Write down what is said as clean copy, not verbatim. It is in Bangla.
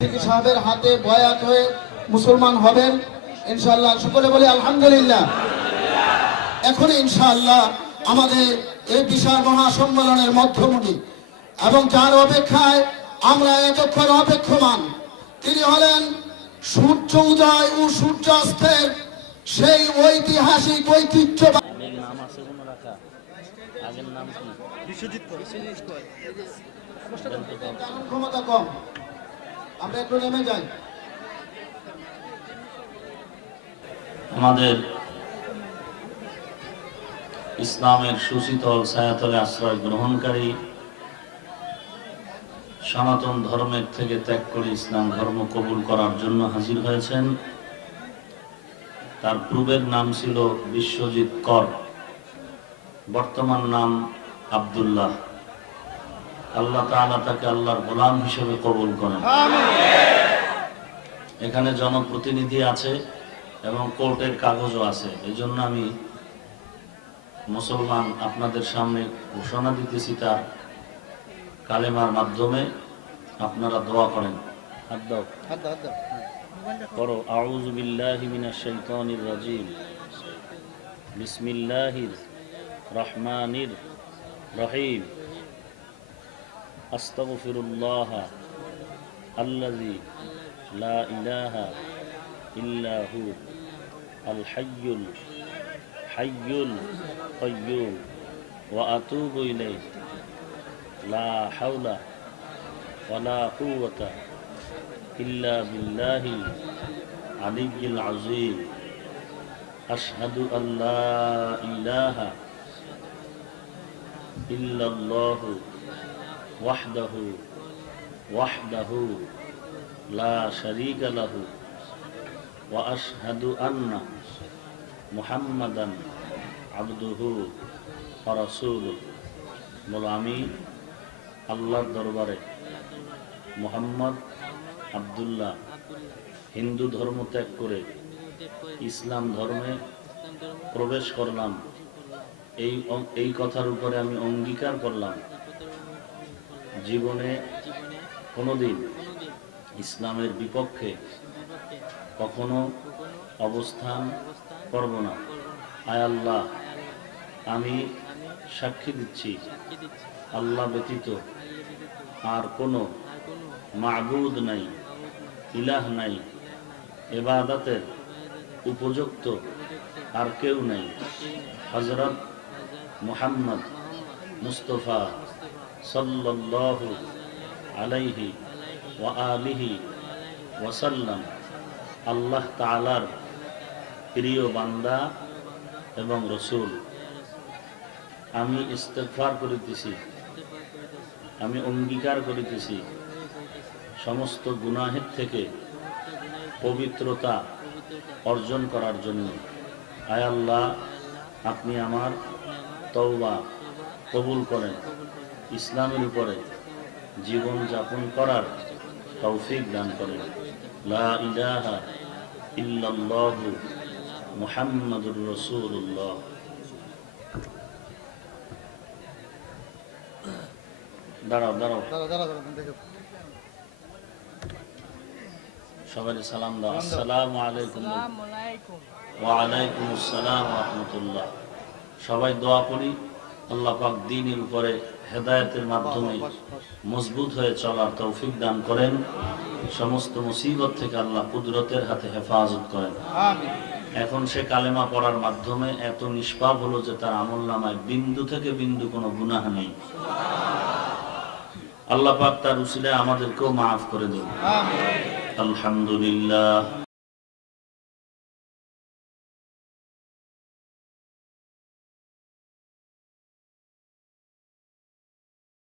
সাহেবের হাতে বয়াত হয়ে মুসলমান হবেন ইনশাআল্লাহ। সকলে বলি আলহামদুলিল্লাহ। এখন ইনশাআল্লাহ আমাদের এই বিশাল মহাসম্মেলনের মধ্যমণি এবং যার অপেক্ষায় আমরা এতক্ষণ অপেক্ষমান, তিনি হলেন সূর্য উদয় ও সূর্যাস্তের সেই ঐতিহাসিক ঐতিহ্য। ক্ষমতা কম, আমরা একটু নেমে যাই। আমাদের ইসলামের সুশীতল ছায়াতলে আশ্রয় গ্রহণকারী, সনাতন ধর্মের থেকে ত্যাগ করে ইসলাম ধর্ম কবুল করার জন্য হাজির হয়েছেন। তার পূর্বের নাম ছিল বিশ্বজিৎ কর, বর্তমান নাম আব্দুল্লাহ। আল্লাহ তাআলা তাকে আল্লাহর গোলাম হিসেবে কবুল করেন। এখানে জনপ্রতিনিধি আছে এবং কোর্টের কাগজও আছে। এই জন্য আমি মুসলমান আপনাদের সামনে ঘোষণা দিতেছি, তার কালেমার মাধ্যমে আপনারা দোয়া করেন। হাত দাও, করো। আউযু বিল্লাহি মিনাশ শাইতানির রাজিম, বিসমিল্লাহির রহমানির রহিম, আস্তাগফিরুল্লাহ আল্লাযী লা ইলাহা ইল্লা হু আল হাইয়ুল কাইয়্যুম ওয়া আতুবু ইলাইহি লা হাওলা ওয়ালা কুওয়াতা ইল্লা বিল্লাহিল আলিয়্যিল আযীম। আশহাদু আল্লা ইলাহা ইল্লাল্লাহু ওয়াহদাহু লা শারীকা লাহু ওয়া আশহাদু আন্না মুহাম্মাদান আবদুহু ওয়া রাসূলুহু। বলো, আমি আল্লাহর দরবারে মুহাম্মদ আব্দুল্লাহ হিন্দু ধর্ম ত্যাগ করে ইসলাম ধর্মে প্রবেশ করলাম। এই কথার উপরে আমি অঙ্গীকার করলাম জীবনে কোনোদিন ইসলামের বিপক্ষে কখনো অবস্থান করব না। আয় আল্লাহ, আমি সাক্ষী দিচ্ছি আল্লাহ ব্যতীত আর কোনো মাবুদ নাই, ইলাহ নাই, ইবাদতের উপযুক্ত আর কেউ নাই। হযরত মুহাম্মদ মুস্তাফা সাল্লাল্লাহু আলাইহি ওয়া আলিহি ওয়াসাল্লাম আল্লাহ তাআলার প্রিয় বান্দা এবং রসুল। আমি ইস্তেগফার করিতেছি, আমি অঙ্গীকার করিতেছি সমস্ত গুনাহের থেকে পবিত্রতা অর্জন করার জন্য। আয় আল্লাহ, আপনি আমার তওবা কবুল করেন, ইসলামের উপরে জীবন যাপন করার তৌফিক দান করেন। লা ইলাহা ইল্লাল্লাহু মুহাম্মাদুর রাসূলুল্লাহ। দাঁড়াও দাঁড়াও, সবাই সালাম দাও। আসসালামু আলাইকুম। ওয়া আলাইকুম আসসালাম ওয়া রাহমাতুল্লাহ। সবাই দোয়া করি আল্লাহ পাক দ্বীনের উপরে হেদায়েতের মাধ্যমে মজবুত হয়ে চলার তৌফিক দান করেন। সমস্ত মুসিবত থেকে আল্লাহ কুদরতের হাতে হেফাজত করেন। এখন সে কালেমা পড়ার মাধ্যমে এত নিষ্পাপ হলো যে তার আমলনামায় বিন্দু থেকে বিন্দু কোনো গুনাহ নেই। আল্লাহ পাক তার উসিলায় আমাদেরকেও মাফ করে দিন। আলহামদুলিল্লাহ।